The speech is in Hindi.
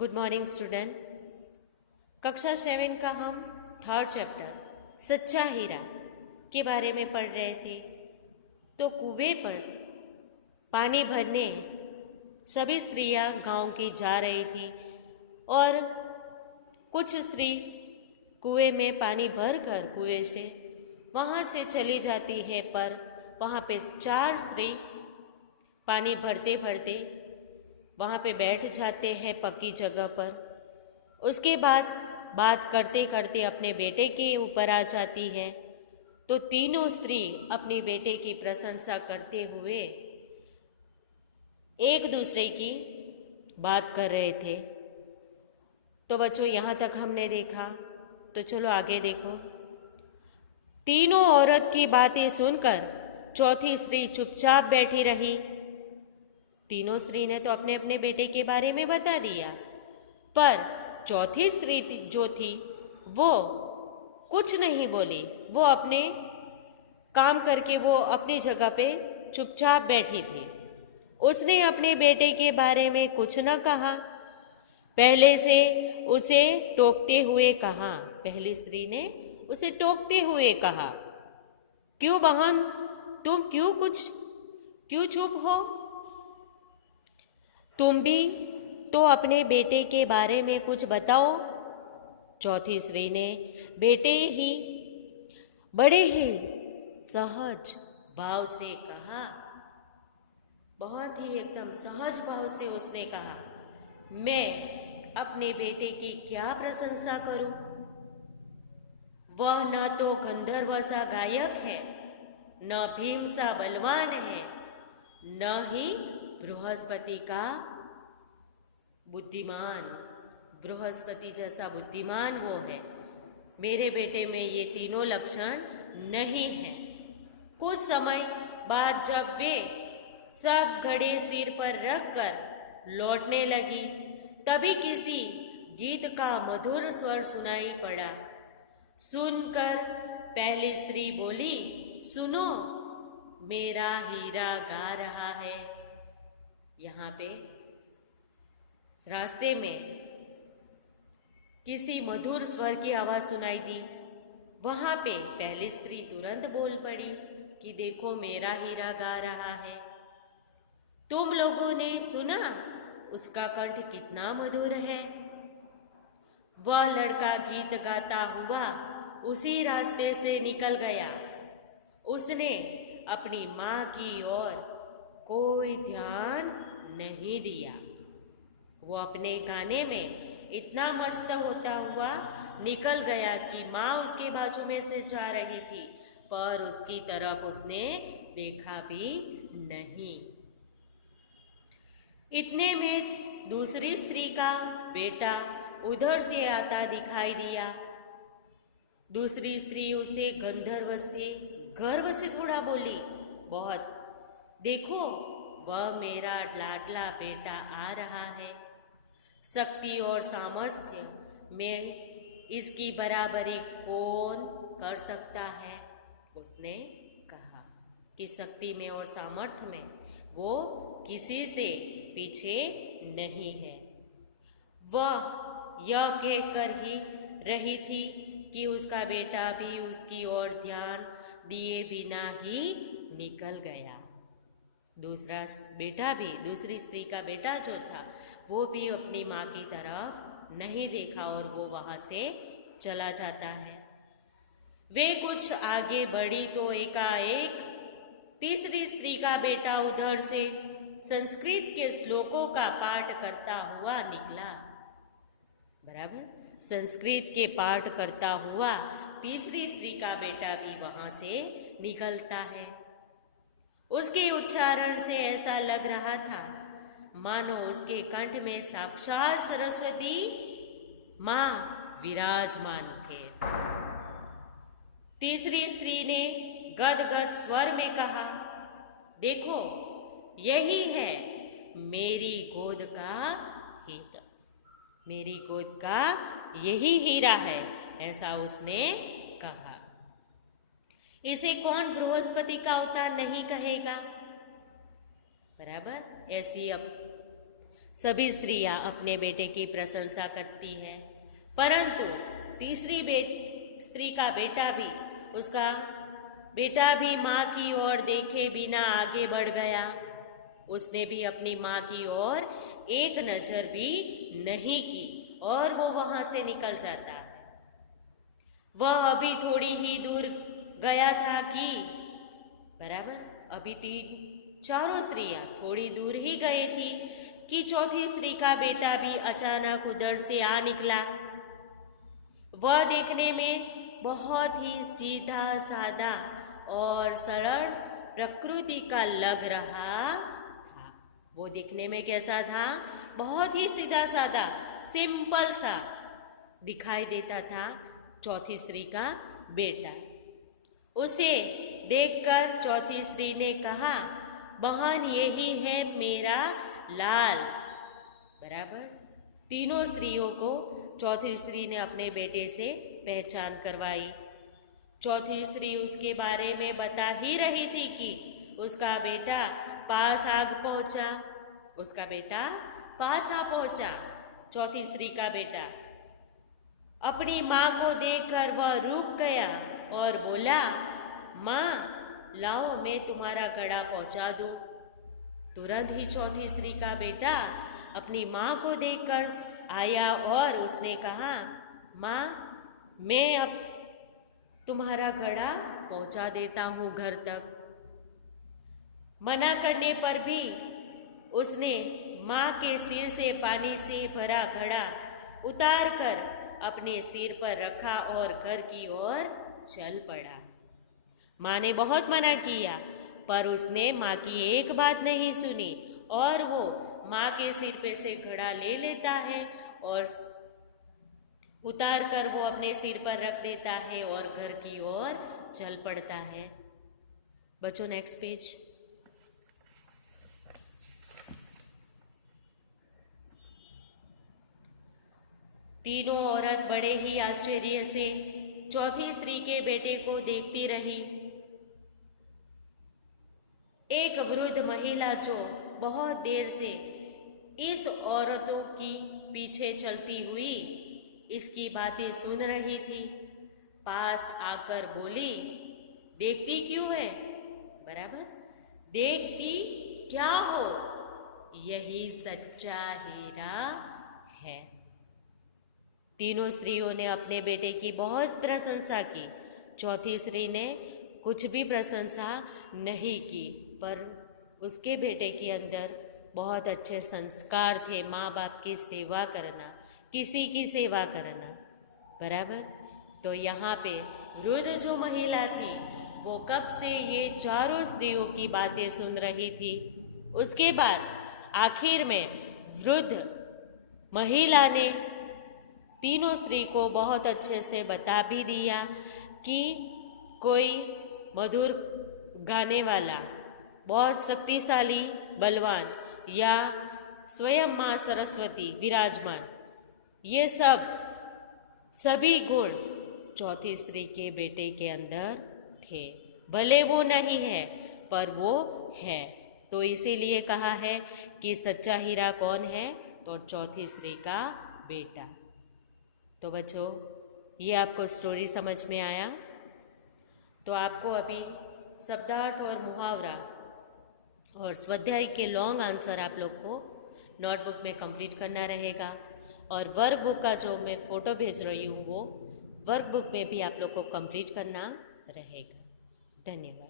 Good morning student. कक्षा 7 का हम थर्ड चैप्टर सच्चा हीरा के बारे में पढ़ रहे थे। तो कुएं पर पानी भरने सभी स्त्रियां गांव की जा रही थी और कुछ स्त्री कुएं में पानी भरकर कुएं से वहाँ से चली जाती है, पर वहाँ पे 4 स्त्री पानी भरते भरते वहाँ पे बैठ जाते हैं पक्की जगह पर। उसके बाद बात करते करते अपने बेटे के ऊपर आ जाती है। तो तीनों स्त्री अपने बेटे की प्रशंसा करते हुए एक दूसरे की बात कर रहे थे। तो बच्चों, यहाँ तक हमने देखा, तो चलो आगे देखो। तीनों औरत की बातें सुनकर चौथी स्त्री चुपचाप बैठी रही। तीनों स्त्री ने तो अपने अपने बेटे के बारे में बता दिया, पर चौथी स्त्री जो थी वो कुछ नहीं बोली। वो अपने काम करके वो अपनी जगह पे चुपचाप बैठी थी। उसने अपने बेटे के बारे में कुछ न कहा। पहले से उसे टोकते हुए कहा, पहली स्त्री ने उसे टोकते हुए कहा, क्यों बहन, तुम क्यों चुप हो? तुम भी तो अपने बेटे के बारे में कुछ बताओ। चौथी स्त्री ने बड़े ही सहज भाव से कहा, बहुत ही एकदम सहज भाव से उसने कहा, मैं अपने बेटे की क्या प्रशंसा करूं? वह न तो गंधर्व सा गायक है, न भीम सा बलवान है, न ही बृहस्पति का बुद्धिमान, बृहस्पति जैसा बुद्धिमान वो है। मेरे बेटे में ये तीनों लक्षण नहीं हैं। कुछ समय बाद जब वे सब घड़े सिर पर रखकर लौटने लगी, तभी किसी गीत का मधुर स्वर सुनाई पड़ा। सुनकर पहली स्त्री बोली, सुनो, मेरा हीरा गा रहा है। यहाँ पे रास्ते में किसी मधुर स्वर की आवाज़ सुनाई दी। वहाँ पे पहली स्त्री तुरंत बोल पड़ी कि देखो, मेरा हीरा गा रहा है। तुम लोगों ने सुना उसका कंठ कितना मधुर है। वह लड़का गीत गाता हुआ उसी रास्ते से निकल गया। उसने अपनी माँ की ओर कोई ध्यान नहीं दिया। वो अपने गाने में इतना मस्त होता हुआ निकल गया कि माँ उसके बाजू में से जा रही थी, पर उसकी तरफ उसने देखा भी नहीं। इतने में दूसरी स्त्री का बेटा उधर से आता दिखाई दिया। दूसरी स्त्री उसे गर्व से थोड़ा बोली, बहुत, देखो, वह मेरा लाडला बेटा आ रहा है। शक्ति और सामर्थ्य में इसकी बराबरी कौन कर सकता है? उसने कहा कि शक्ति में और सामर्थ्य में वो किसी से पीछे नहीं है। वह यह कहकर ही रही थी कि उसका बेटा भी उसकी ओर ध्यान दिए बिना ही निकल गया। दूसरा बेटा भी, दूसरी स्त्री का बेटा जो था, वो भी अपनी माँ की तरफ नहीं देखा और वो वहाँ से चला जाता है। वे कुछ आगे बढ़ी तो एकाएक तीसरी स्त्री का बेटा उधर से संस्कृत के श्लोकों का पाठ करता हुआ निकला। बराबर, संस्कृत के पाठ करता हुआ तीसरी स्त्री का बेटा भी वहाँ से निकलता है। उसके उच्चारण से ऐसा लग रहा था मानो उसके कंठ में साक्षात सरस्वती माँ विराजमान थे। तीसरी स्त्री ने गदगद स्वर में कहा, देखो, यही है मेरी गोद का हीरा, मेरी गोद का यही हीरा है, ऐसा उसने कहा। इसे कौन बृहस्पति का अवतार नहीं कहेगा? बराबर, ऐसी अब सभी स्त्रियां अपने बेटे की प्रशंसा करती है, परंतु तीसरी स्त्री का बेटा भी, उसका बेटा भी माँ की ओर देखे बिना आगे बढ़ गया। उसने भी अपनी माँ की ओर एक नजर भी नहीं की और वो वहां से निकल जाता है। वह अभी थोड़ी ही दूर गया था कि बराबर अभी चारों स्त्रियां थोड़ी दूर ही गई थी कि चौथी स्त्री का बेटा भी अचानक उधर से आ निकला। वह देखने में बहुत ही सीधा साधा और सरल प्रकृति का लग रहा था। वो दिखने में कैसा था? बहुत ही सीधा साधा, सिंपल सा दिखाई देता था चौथी स्त्री का बेटा। उसे देखकर चौथी स्त्री ने कहा, बहन यही है मेरा लाल। बराबर तीनों स्त्रियों को चौथी स्त्री ने अपने बेटे से पहचान करवाई। चौथी स्त्री उसके बारे में बता ही रही थी कि उसका बेटा पास आ पहुंचा। उसका बेटा पास आ पहुंचा। चौथी स्त्री का बेटा अपनी माँ को देखकर वह रुक गया और बोला, माँ लाओ मैं तुम्हारा घड़ा पहुंचा दूं। तुरंत ही चौथी स्त्री का बेटा अपनी माँ को देखकर आया और उसने कहा, माँ मैं अब तुम्हारा घड़ा पहुंचा देता हूँ घर तक। मना करने पर भी उसने माँ के सिर से पानी से भरा घड़ा उतार कर अपने सिर पर रखा और घर की ओर चल पड़ा। माँ ने बहुत मना किया पर उसने माँ की एक बात नहीं सुनी और वो माँ के सिर पे से घड़ा ले लेता है और उतार कर वो अपने सिर पर रख देता है और घर की ओर चल पड़ता है। बच्चों नेक्स्ट पेज। तीनों औरत बड़े ही आश्चर्य से चौथी स्त्री के बेटे को देखती रही। एक वृद्ध महिला जो बहुत देर से इस औरतों की पीछे चलती हुई इसकी बातें सुन रही थी, पास आकर बोली, देखती क्यों है? बराबर देखती क्या हो? यही सच्चा हीरा है। तीनों स्त्रियों ने अपने बेटे की बहुत प्रशंसा की। चौथी स्त्री ने कुछ भी प्रशंसा नहीं की, पर उसके बेटे के अंदर बहुत अच्छे संस्कार थे। माँ बाप की सेवा करना, किसी की सेवा करना। बराबर तो यहाँ पे वृद्ध जो महिला थी वो कब से ये चारों स्त्रियों की बातें सुन रही थी। उसके बाद आखिर में वृद्ध महिला ने तीनों स्त्री को बहुत अच्छे से बता भी दिया कि कोई मधुर गाने वाला, बहुत शक्तिशाली बलवान या स्वयं माँ सरस्वती विराजमान, ये सभी गुण चौथी स्त्री के बेटे के अंदर थे। भले वो नहीं है पर वो है। तो इसीलिए कहा है कि सच्चा हीरा कौन है? तो चौथी स्त्री का बेटा। तो बच्चों ये आपको स्टोरी समझ में आया? तो आपको अभी शब्दार्थ और मुहावरा और स्वाध्याय के लॉन्ग आंसर आप लोग को नोटबुक में कंप्लीट करना रहेगा और वर्कबुक का जो मैं फ़ोटो भेज रही हूँ वो वर्कबुक में भी आप लोग को कंप्लीट करना रहेगा। धन्यवाद।